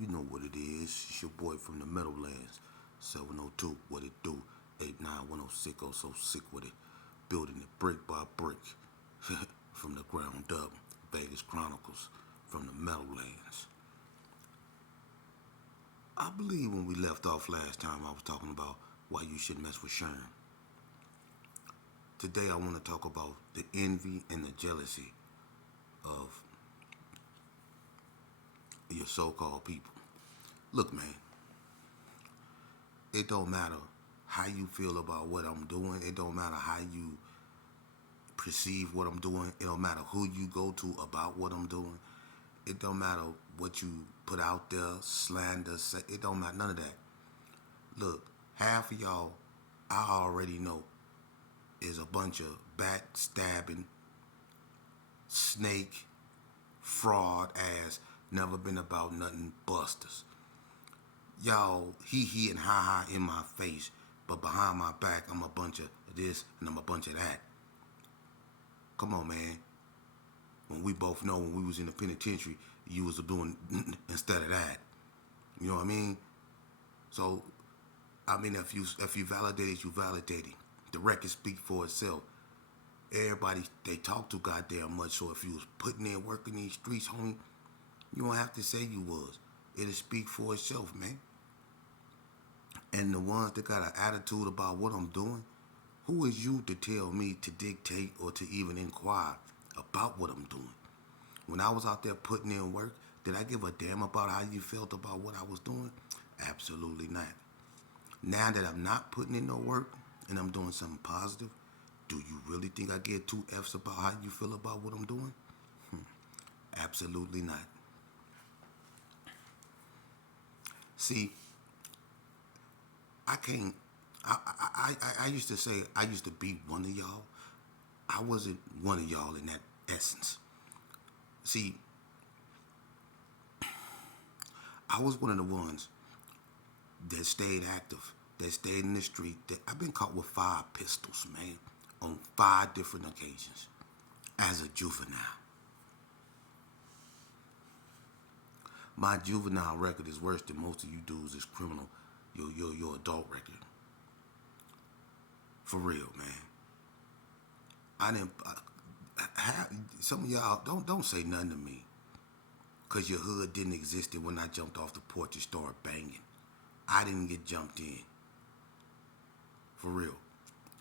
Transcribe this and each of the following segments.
You know what it is. It's your boy from the Meadowlands. 702, what it do? 89106, oh so sick with it. Building it brick by brick. From the ground up. Vegas Chronicles from the Meadowlands. I believe when we left off last time, I was talking about why you should mess with Sherm. Today, I want to talk about the envy and the jealousy of your so-called people. Look, man, it don't matter how you feel about what I'm doing. It don't matter how you perceive what I'm doing. It don't matter who you go to about what I'm doing. It don't matter what you put out there, slander, say, it don't matter, none of that. Look, half of y'all, I already know, is a bunch of backstabbing, snake, fraud ass, never been about nothing busters. Y'all hee and ha in my face, but behind my back, I'm a bunch of this and I'm a bunch of that. Come on, man. When we both know when we was in the penitentiary, you was doing instead of that. You know what I mean? So, I mean, if you validate it, you validate it. The record speak for itself. Everybody they talk too goddamn much. So if you was putting in work in these streets, homie, you don't have to say you was. It'll speak for itself, man. And the ones that got an attitude about what I'm doing, who is you to tell me to dictate or to even inquire about what I'm doing? When I was out there putting in work, did I give a damn about how you felt about what I was doing? Absolutely not. Now that I'm not putting in no work and I'm doing something positive, do you really think I get two F's about how you feel about what I'm doing? Absolutely not. See, I can't. I used to say I used to be one of y'all. I wasn't one of y'all in that essence. See, I was one of the ones that stayed active, that stayed in the street. That I've been caught with 5 pistols, man, on 5 different occasions as a juvenile. My juvenile record is worse than most of you dudes is criminal. Your adult record. For real, man. I didn't. Some of y'all don't say nothing to me, cause your hood didn't exist when I jumped off the porch and started banging. I didn't get jumped in. For real.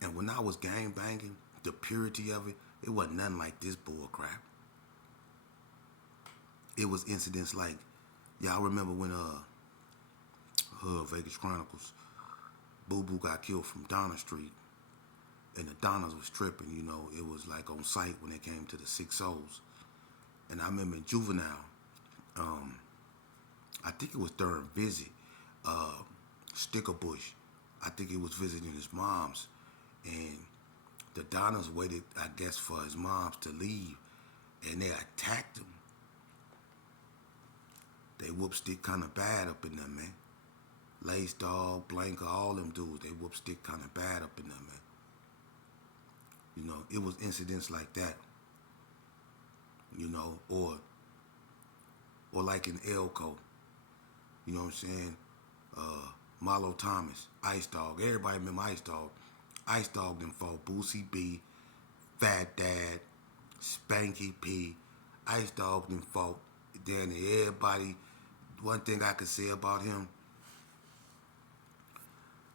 And when I was gang banging, the purity of it, it wasn't nothing like this bull crap. It was incidents like, y'all remember when Vegas Chronicles, Boo Boo got killed from Donna Street, and the Donnas was tripping. You know, it was like on site when they came to the 6 O's. And I remember in Juvenile, I think it was during visit, Stickerbush, I think he was visiting his mom's, and the Donnas waited, I guess, for his moms to leave, and they attacked him. They whoop stick kind of bad up in there, man. Lace Dog, Blanca, all them dudes, they whoop stick kind of bad up in there, man. You know, it was incidents like that. You know, or like in Elko. You know what I'm saying? Marlo Thomas, Ice Dog. Everybody remember Ice Dog. Ice Dog then fought Boosie B, Fat Dad, Spanky P. Ice Dog then fought Danny. Everybody, one thing I could say about him,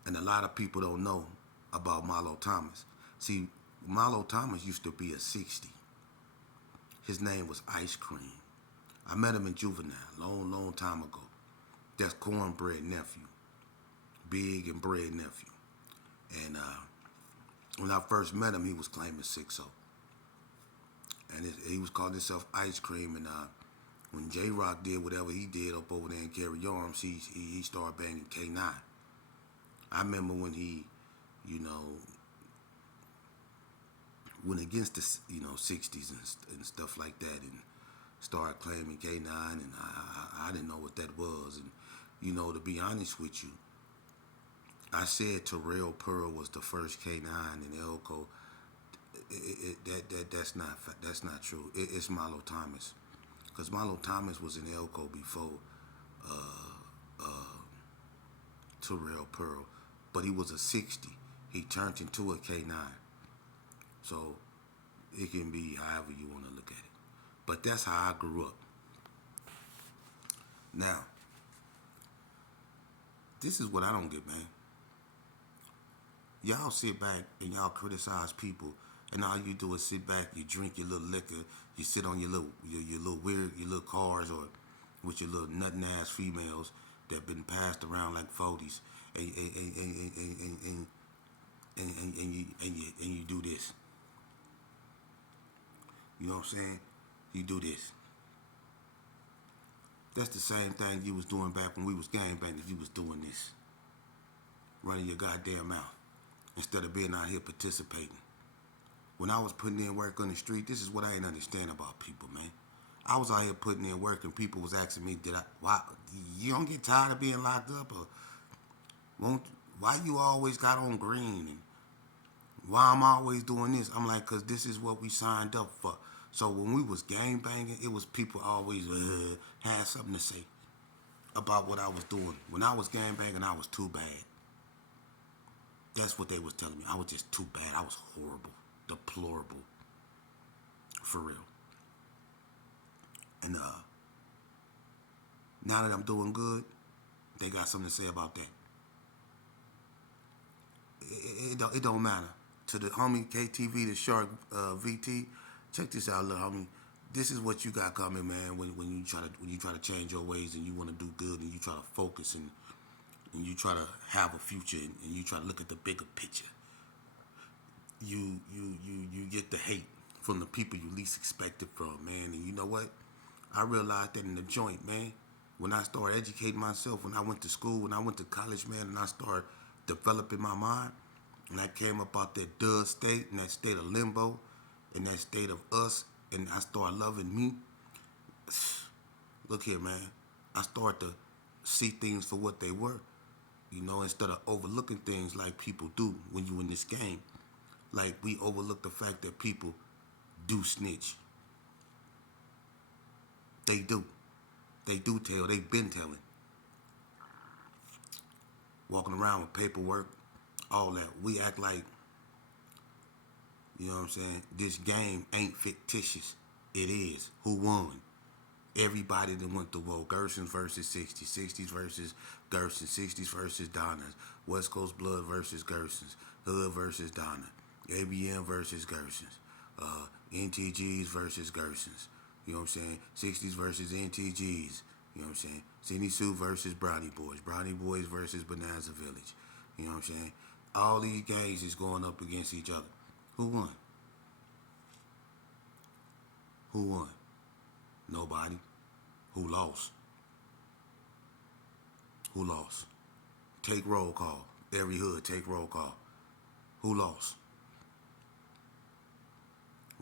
and a lot of people don't know about Marlo Thomas. See, Marlo Thomas used to be a 60. His name was Ice Cream. I met him in Juvenile, long time ago. That's Cornbread Nephew. Big and Bread Nephew. And when I first met him, he was claiming 6-0. And he was calling himself Ice Cream. And when J-Rock did whatever he did up over there in Carry Arms, he started banging K9. I remember when he, you know, went against the 60s and stuff like that, and started claiming K9, and I didn't know what that was. And you know, to be honest with you, I said Terrell Pearl was the first K9 in Elko. That's not true. It's Marlo Thomas, because Marlo Thomas was in Elko before Terrell Pearl, but he was a 60. He turned into a K9. So it can be however you want to look at it. But that's how I grew up. Now, this is what I don't get, man. Y'all sit back and y'all criticize people, and all you do is sit back, you drink your little liquor, you sit on your little weird, your little cars, or with your little nutting ass females that been passed around like 40s, and you do this. You know what I'm saying? You do this. That's the same thing you was doing back when we was gangbanging. You was doing this, running your goddamn mouth instead of being out here participating. When I was putting in work on the street, this is what I ain't understand about people, man. I was out here putting in work, and people was asking me, why you don't get tired of being locked up, or won't why you always got on green, and why I'm always doing this? I'm like, cause this is what we signed up for. So when we was gang banging, it was people always had something to say about what I was doing. When I was gang banging, I was too bad. That's what they was telling me. I was just too bad. I was horrible, deplorable, for real. And now that I'm doing good, they got something to say about that. It don't matter. To the homie KTV, the Shark VT, check this out, little homie. This is what you got coming, man. When you try to change your ways and you want to do good and you try to focus and you try to have a future and you try to look at the bigger picture. You get the hate from the people you least expect it from, man. And you know what? I realized that in the joint, man. When I started educating myself, when I went to school, when I went to college, man, and I started developing my mind, and I came up out that dud state, and that state of limbo, and that state of us, and I started loving me. Look here, man. I started to see things for what they were, instead of overlooking things like people do when you in this game. Like, we overlook the fact that people do snitch. They do. They do tell. They've been telling. Walking around with paperwork, all that. We act like, you know what I'm saying, this game ain't fictitious. It is. Who won? Everybody that went to war. Gersons versus 60s. 60s versus Gersons. 60s versus Donners. West Coast Blood versus Gersons. Hood versus Donner. ABM versus Gersons. NTGs versus Gersons. You know what I'm saying? 60s versus NTGs. You know what I'm saying? Sydney Sue versus Brownie Boys. Brownie Boys versus Bonanza Village. You know what I'm saying? All these gangs is going up against each other. Who won? Who won? Nobody. Who lost? Who lost? Take roll call. Every hood, take roll call. Who lost?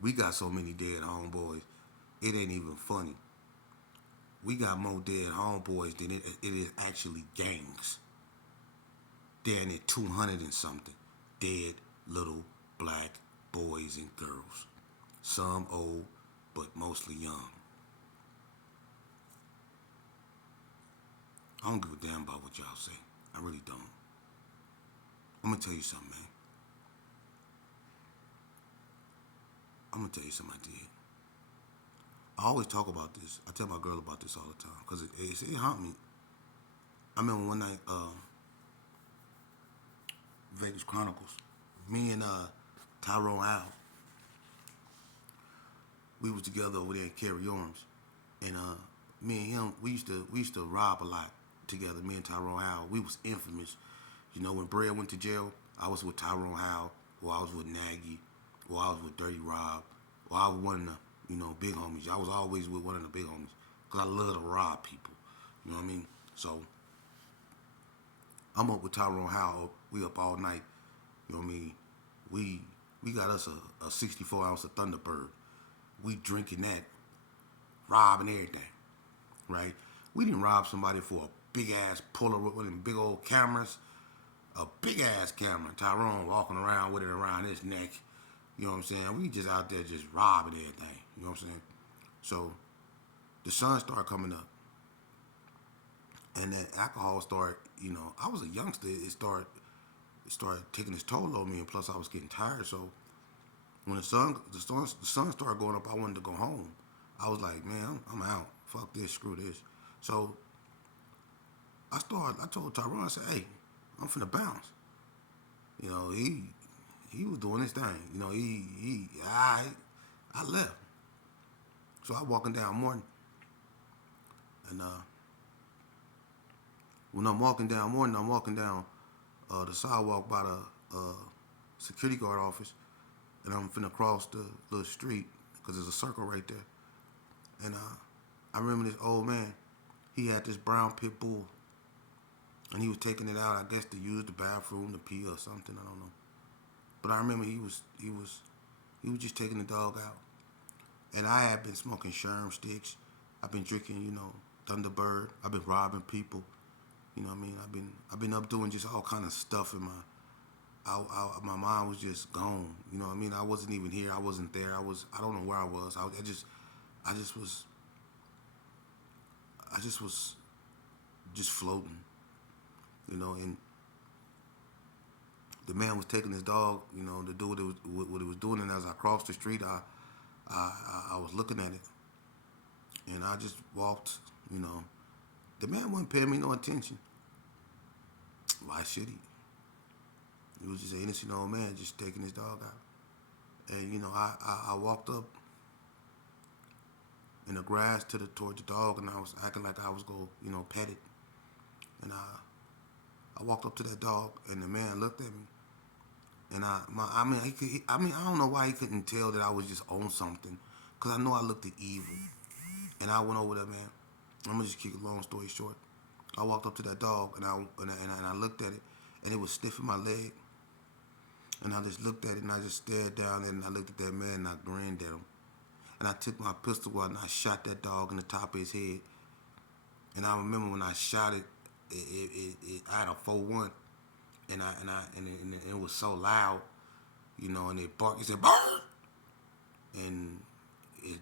We got so many dead homeboys, it ain't even funny. We got more dead homeboys than it is actually gangs. Damn it, 200 and something dead little black boys and girls. Some old, but mostly young. I don't give a damn about what y'all say. I really don't. I'm gonna tell you something, man. I'm gonna tell you something I did. I always talk about this. I tell my girl about this all the time because it haunt me. I remember one night, Vegas Chronicles. Me and Tyrone Al, we was together over there at Carrie Orms, and me and him, we used to rob a lot together. Me and Tyrone Al, we was infamous. When Brad went to jail, I was with Tyrone Al, or I was with Nagy, or I was with Dirty Rob, or I was one of the big homies. I was always with one of the big homies because I love to rob people. You know what I mean? So I'm up with Tyrone Howell. We up all night. You know what I mean? We got us a 64 ounce of Thunderbird. We drinking that, robbing everything, right? We didn't rob somebody for a big ass Polaroid with them big old cameras, a big ass camera. Tyrone walking around with it around his neck. You know what I'm saying? We just out there just robbing everything. You know what I'm saying? So the sun started coming up. And that alcohol started, I was a youngster. It started taking its toll on me, and plus I was getting tired. So when the sun started going up, I wanted to go home. I was like, man, I'm out. Fuck this, screw this. So I told Tyrone, I said, hey, I'm finna bounce. You know, he was doing his thing. I left. So I walking down Morton, and when I'm walking down Morton, I'm walking down the sidewalk by the security guard office, and I'm finna cross the little street because there's a circle right there. And I remember this old man. He had this brown pit bull, and he was taking it out, I guess, to use the bathroom, to pee or something. I don't know. But I remember he was just taking the dog out. And I had been smoking sherm sticks. I've been drinking, Thunderbird. I've been robbing people. You know what I mean? I've been up doing just all kind of stuff in my mind was just gone. You know what I mean? I wasn't even here. I wasn't there. I don't know where I was. I just was just floating. And the man was taking his dog, to do what it was doing. And as I crossed the street, I was looking at it, and I just walked. The man wasn't paying me no attention. Why should he? He was just an innocent old man just taking his dog out. And I walked up in the grass towards the dog, and I was acting like I was going, pet it. And I walked up to that dog, and the man looked at me. And I don't know why he couldn't tell that I was just on something, cause I know I looked evil. And I went over there, man. I'm gonna just keep a long story short. I walked up to that dog, and I looked at it, and it was sniffing my leg. And I just looked at it, and I just stared down there, and I looked at that man, and I grinned at him. And I took my pistol out, and I shot that dog in the top of his head. And I remember when I shot it, I had a 4-1. And it was so loud, and it barked. It said, "Bark!" And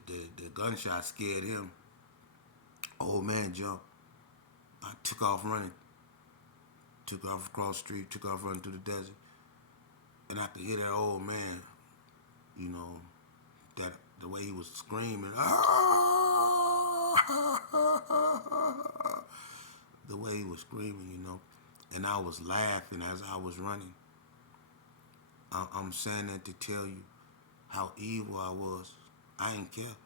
the gunshot scared him. Old man jumped. I took off running. Took off across the street. Took off running through the desert. And I could hear that old man, that the way he was screaming, the way he was screaming, and I was laughing as I was running. I'm saying that to tell you how evil I was. I didn't care.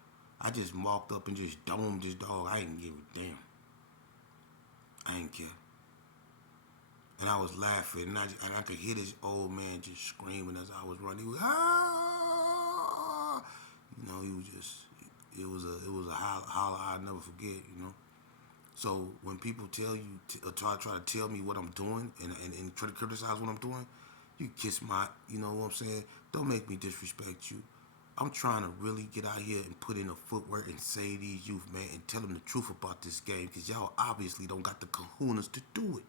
I just walked up and just domed this dog. I didn't give a damn. I didn't care. And I was laughing, and I could hear this old man just screaming as I was running. He was, ah! He was just, it was a holler I'll never forget, So when people tell you, try to tell me what I'm doing and try to criticize what I'm doing, you kiss my, you know what I'm saying? Don't make me disrespect you. I'm trying to really get out here and put in the footwork and save these youth, man, and tell them the truth about this game, because y'all obviously don't got the kahunas to do it.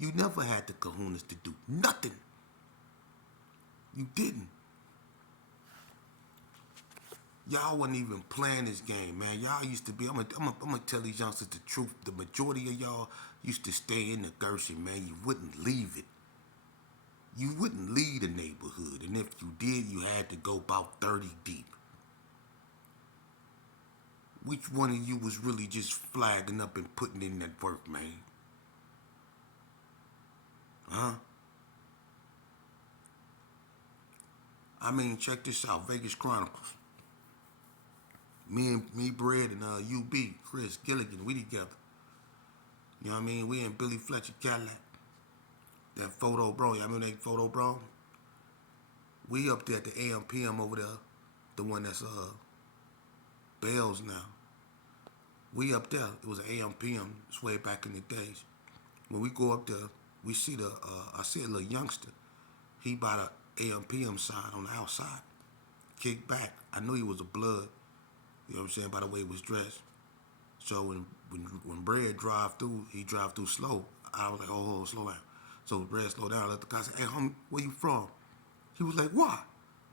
You never had the kahunas to do nothing. You didn't. Y'all wasn't even playing this game, man. Y'all used to be, I'm gonna tell these youngsters the truth. The majority of y'all used to stay in the Gershon, man. You wouldn't leave it. You wouldn't leave the neighborhood. And if you did, you had to go about 30 deep. Which one of you was really just flagging up and putting in that work, man? Huh? I mean, check this out. Vegas Chronicles. Me, Bread, and UB, Chris Gilligan, we together. You know what I mean? We in Billy Fletcher Cadillac. That photo, bro. Y'all remember that photo, bro? We up there at the AM/PM over there. The one that's Bells now. We up there. It was an AM/PM. It's way back in the days. When we go up there, we see I see a little youngster. He by the AM/PM sign on the outside. Kicked back. I knew he was a blood. You know what I'm saying? By the way he was dressed. So when Bread drive through, he drive through slow. I was like, oh, slow down. So Bread slowed down. I let the guy say, hey, homie, where you from? He was like, why?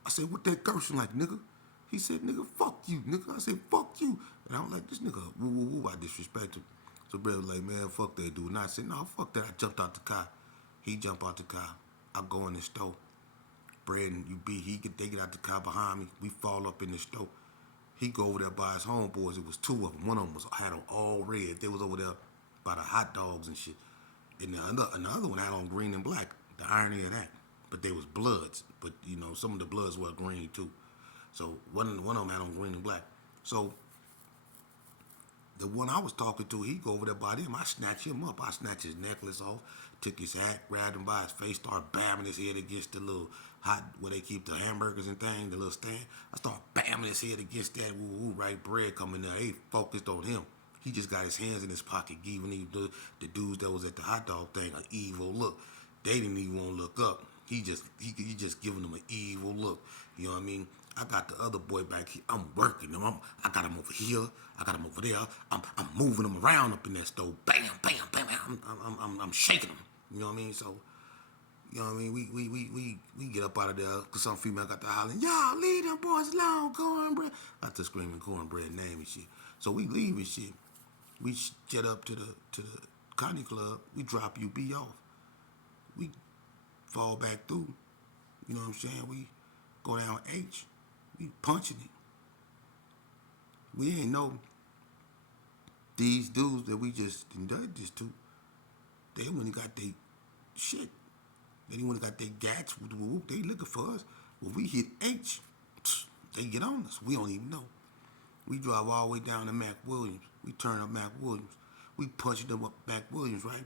I said, what that Gershon like, nigga? He said, nigga, fuck you, nigga. I said, fuck you. And I was like, this nigga, woo, I disrespect him. So Brad was like, man, fuck that dude. And I said, no, fuck that. I jumped out the car. He jumped out the car. I go in the store. Brad and they get out the car behind me. We fall up in the store. He go over there by his homeboys. It was two of them. One of them had on all red. They was over there by the hot dogs and shit. And the other one had on green and black. The irony of that. But they was bloods. But, some of the bloods were green too. So one of them had on green and black. So the one I was talking to, he go over there by him. I snatch him up. I snatch his necklace off, took his hat, grabbed him by his face, started bamming his head against the little hot, where they keep the hamburgers and things, the little stand. I start bamming his head against that, right, bread coming there. They focused on him. He just got his hands in his pocket, giving the dudes that was at the hot dog thing an evil look. They didn't even want to look up. He just giving them an evil look. You know what I mean? I got the other boy back here. I'm working him. I got him over here. I got him over there. I'm moving him around up in that stove. Bam, bam, bam. I'm shaking him. You know what I mean? So, you know what I mean? We get up out of there because some female got to hollering, y'all leave them boys alone, cornbread. I just screaming cornbread name and shit. So we leave and shit. We jet up to the Connie Club. We drop UB off. We fall back through. You know what I'm saying? We go down H. We punching it. We ain't know these dudes that we just indicted this to. They went and got their shit. They went and got their gats. They looking for us. When we hit H, they get on us. We don't even know. We drive all the way down to Mac Williams. We turn up Mac Williams. We punching them up Mac Williams, right?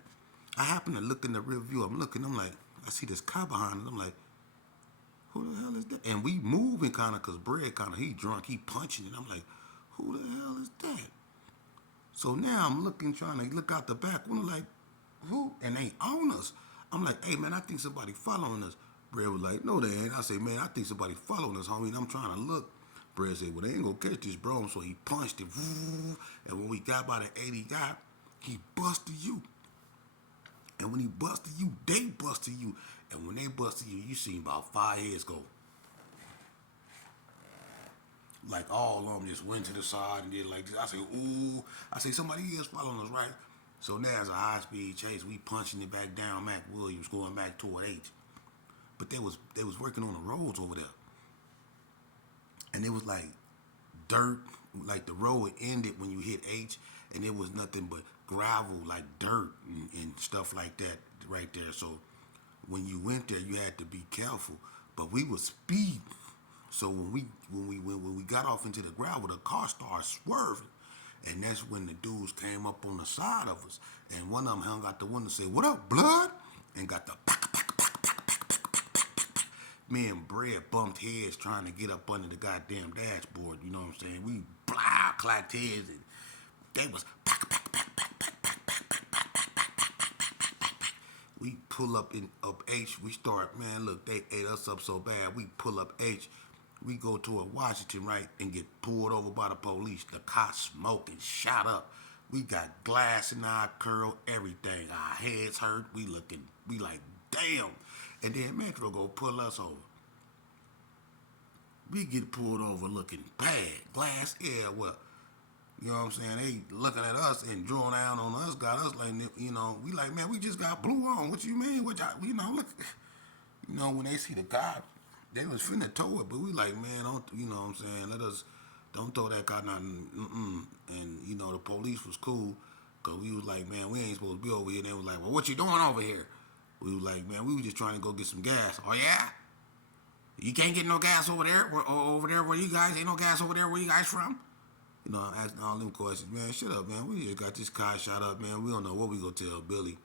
I happen to look in the rear view. I'm like, I see this car behind us. I'm like, who the hell is that? And we moving kind of because Brad kind of, he drunk, he punching it. I'm like, who the hell is that? So now I'm looking, trying to look out the back window like, who? And they on us. I'm like, hey, man, I think somebody following us. Brad was like, no, they ain't. I say, man, I think somebody following us, homie. And I'm trying to look. Brad said, well, they ain't going to catch this, bro. So he punched it. And when we got by the 80 guy, he busted you. And when he busted you, they busted you. And when they busted you, you seen about 5 heads go. Like all of them just went to the side and did like this. I say, ooh. I say, somebody is following us, right? So now it's a high-speed chase. We punching it back down Mac Williams, going back toward H. But they was working on the roads over there. And it was like dirt, like the road ended when you hit H, and it was nothing but gravel, like dirt and stuff like that right there. So when you went there, you had to be careful. But we was speeding. So when we got off into the gravel, the car started swerving. And that's when the dudes came up on the side of us. And one of them hung out the window and said, what up, blood? And got the me and Brad bumped heads trying to get up under the goddamn dashboard. You know what I'm saying? We clacked heads and they was we pull up H. We start, man, look, they ate us up so bad. We pull up H. We go toward Washington, right, and get pulled over by the police. The car smoking, shot up. We got glass in our curl, everything. Our heads hurt. We like, damn. And then Metro go pull us over. We get pulled over looking bad. Glass, yeah, well, you know what I'm saying? They looking at us and drawing down on us, got us like, we like, man, we just got blue on. What you mean? Look. When they see the cop, they was finna tow it, but we like, man, don't, you know what I'm saying? Don't throw that car nothing, And, the police was cool, because we was like, man, we ain't supposed to be over here. And they was like, well, what you doing over here? We was like, man, we was just trying to go get some gas. Oh, yeah? You can't get no gas over there? Over there where you guys? Ain't no gas over there where you guys from? Asking all them questions. Man, shut up, man. We just got this car shot up, man. We don't know what we gonna tell Billy.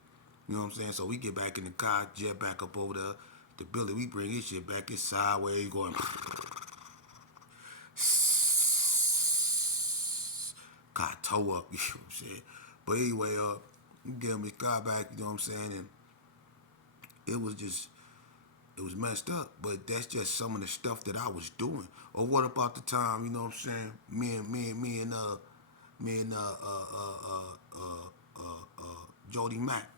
You know what I'm saying? So we get back in the car, jet back up over there to Billy. We bring his shit back. It's sideways going. Car tow up. You know what I'm saying? But anyway, we get him his car back. You know what I'm saying? And it was messed up, but that's just some of the stuff that I was doing. Or what about the time, you know what I'm saying? Me and Jody Mack.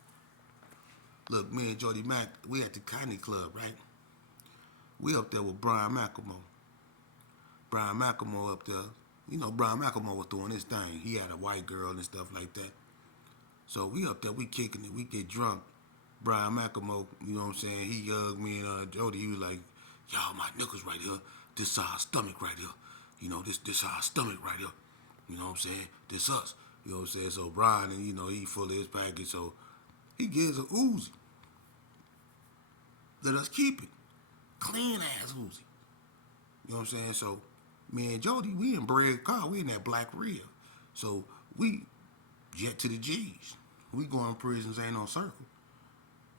Look, me and Jody Mack, we at the Connie Club, right? We up there with Brian McElmore. Brian McElmore up there. Brian McElmore was doing his thing. He had a white girl and stuff like that. So we up there, we kicking it, we get drunk. Brian McElmo, you know what I'm saying? He hugged me and Jody. He was like, "Y'all, my niggas right here. This our stomach right here. You know, this our stomach right here. You know what I'm saying? This us. You know what I'm saying?" So Brian, and he full of his package. So he gives a Uzi. Let us keep it. Clean ass Uzi. You know what I'm saying? So me and Jody, we in Bread car. We in that black rib. So we jet to the G's. We going to prisons ain't no circle.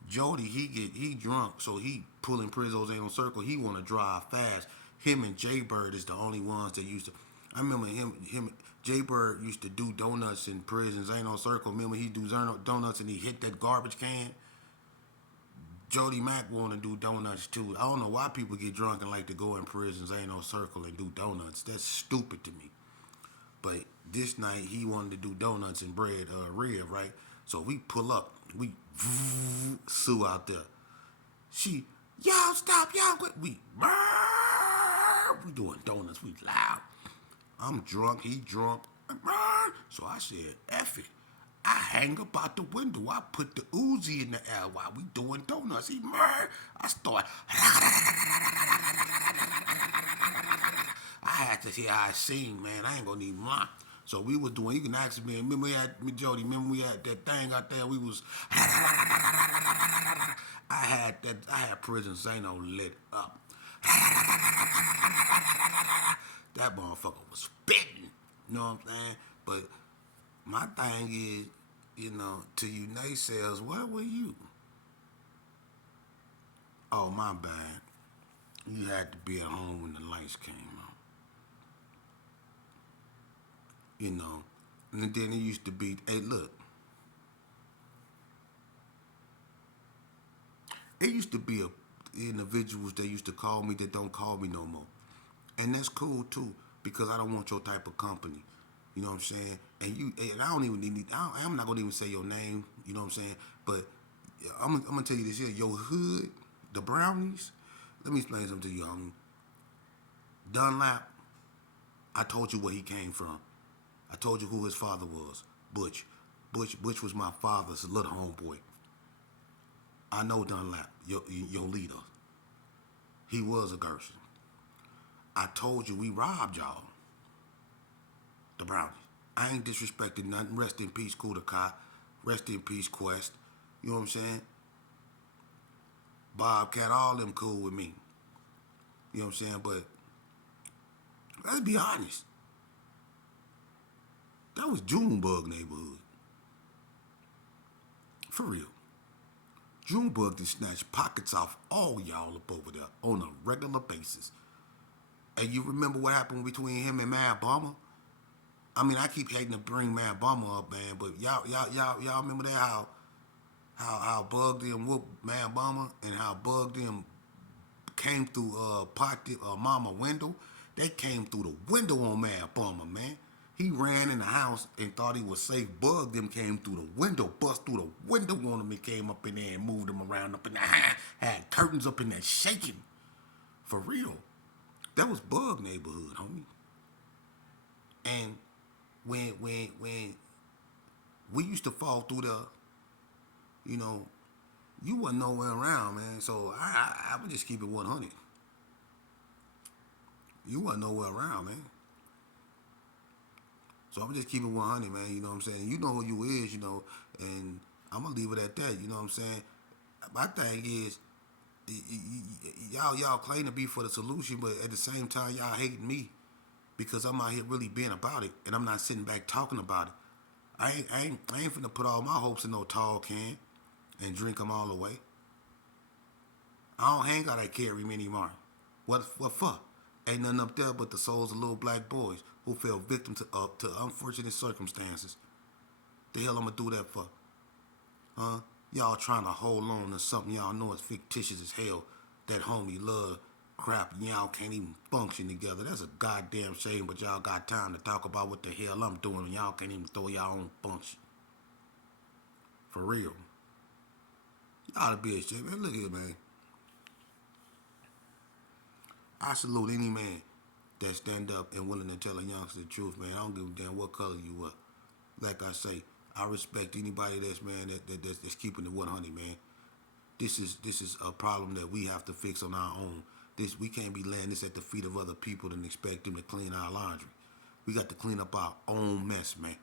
Jody, he drunk, so he pulling prisons ain't no circle. He want to drive fast. Him and Jay Bird is the only ones that used to. I remember Jay Bird used to do donuts in prisons ain't no circle. Remember he do donuts and he hit that garbage can. Jody Mack want to do donuts too. I don't know why people get drunk and like to go in prisons ain't no circle and do donuts. That's stupid to me. But this night he wanted to do donuts and bread, rib, right? So we pull up, we Sue out there. She, y'all stop, y'all quit. We doing donuts, we loud. I'm drunk, he drunk. So I said, F it. I hang up out the window. I put the Uzi in the air while we doing donuts. He murr. I start. I had to hear how I sing, man. I ain't gonna even lie. So we was doing. You can ask me. Remember we had me, Jody. Remember we had that thing out there. We was. I had that. I had Prison Zano lit up. That motherfucker was spitting. You know what I'm saying? But my thing is, to you naysayers, where were you? Oh, my bad. You had to be at home when the lights came on. You know. And then it used to be, hey, look. It used to be individuals that used to call me that don't call me no more. And that's cool too, because I don't want your type of company. You know what I'm saying? And I don't even need. I'm not gonna even say your name. You know what I'm saying? But I'm gonna tell you this here. Your hood, the brownies. Let me explain something to you, homie. Dunlap. I told you where he came from. I told you who his father was. Butch. Butch was my father's little homeboy. I know Dunlap, your leader. He was a Gerson. I told you we robbed y'all. The brownies. I ain't disrespecting nothing. Rest in peace, Kudaka. Rest in peace, Quest. You know what I'm saying? Bobcat, all them cool with me. You know what I'm saying? But let's be honest. That was Junebug neighborhood. For real. Junebug just snatched pockets off all y'all up over there on a regular basis. And you remember what happened between him and Mad Bomber? I mean, I keep hating to bring Mad Bomber up, man, but y'all remember that how Bug them whooped Mad Bomber and how Bug them came through Mama window? They came through the window on Mad Bomber, man. He ran in the house and thought he was safe. Bug them came through the window, bust through the window on him and came up in there and moved him around up in there. Had curtains up in there shaking. For real. That was Bug neighborhood, homie. And when we used to fall through you know, you wasn't nowhere around, man. So I would just keep it 100. You wasn't nowhere around, man. So I'm just keep it 100, man. You know what I'm saying? You know who you is, and I'm gonna leave it at that. You know what I'm saying? My thing is, y'all claim to be for the solution, but at the same time, y'all hating me because I'm out here really being about it, and I'm not sitting back talking about it. I ain't finna put all my hopes in no tall can and drink them all away. I don't hang out at Carrie Mini Mart. What for? Ain't nothing up there but the souls of little black boys who fell victim to unfortunate circumstances. The hell I'm gonna do that for? Huh? Y'all trying to hold on to something y'all know is fictitious as hell. That homie love crap and y'all can't even function together. That's a goddamn shame, but y'all got time to talk about what the hell I'm doing and y'all can't even throw y'all own function. For real. Y'all the bitch, man. Look here, man. I salute any man that stand up and willing to tell a youngster the truth, man. I don't give a damn what color you are. Like I say, I respect anybody that's, man, that's keeping it 100, man. This is a problem that we have to fix on our own. This we can't be laying this at the feet of other people and expect them to clean our laundry. We got to clean up our own mess, man.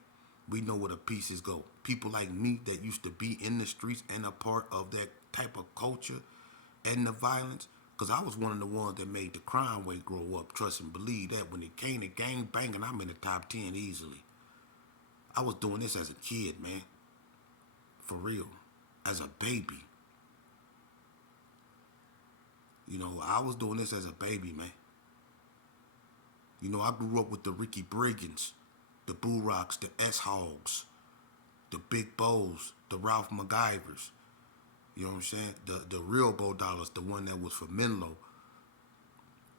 We know where the pieces go. People like me that used to be in the streets and a part of that type of culture and the violence, because I was one of the ones that made the crime rate grow up. Trust and believe that. When it came to gang banging, I'm in the top 10 easily. I was doing this as a kid, man. For real. As a baby. You know, I was doing this as a baby, man. You know, I grew up with the Ricky Briggans, the Boo Rocks, the S-Hogs, the Big Bows, the Ralph MacGyvers. You know what I'm saying? The real Bo Dollars, the one that was for Menlo,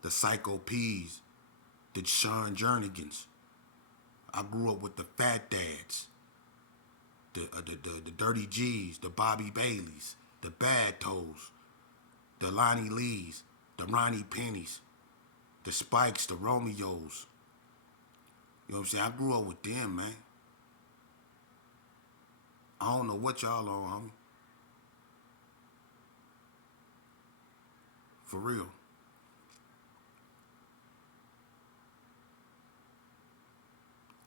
the Psycho P's, the Sean Jernigans. I grew up with the Fat Dads, the Dirty G's, the Bobby Baileys, the Bad Toes, the Lonnie Lees, the Ronnie Pennies, the Spikes, the Romeos. You know what I'm saying? I grew up with them, man. I don't know what y'all on, homie. For real.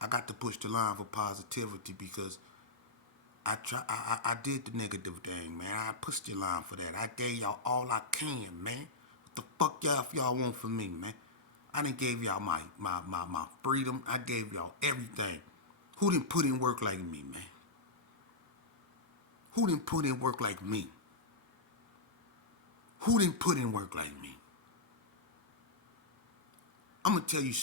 I got to push the line for positivity because I did the negative thing, man. I pushed the line for that. I gave y'all all I can, man. What the fuck y'all if y'all want from me, man? I done gave y'all my freedom. I gave y'all everything. Who didn't put in work like me, man? Who didn't put in work like me? Who didn't put in work like me? I'm gonna tell you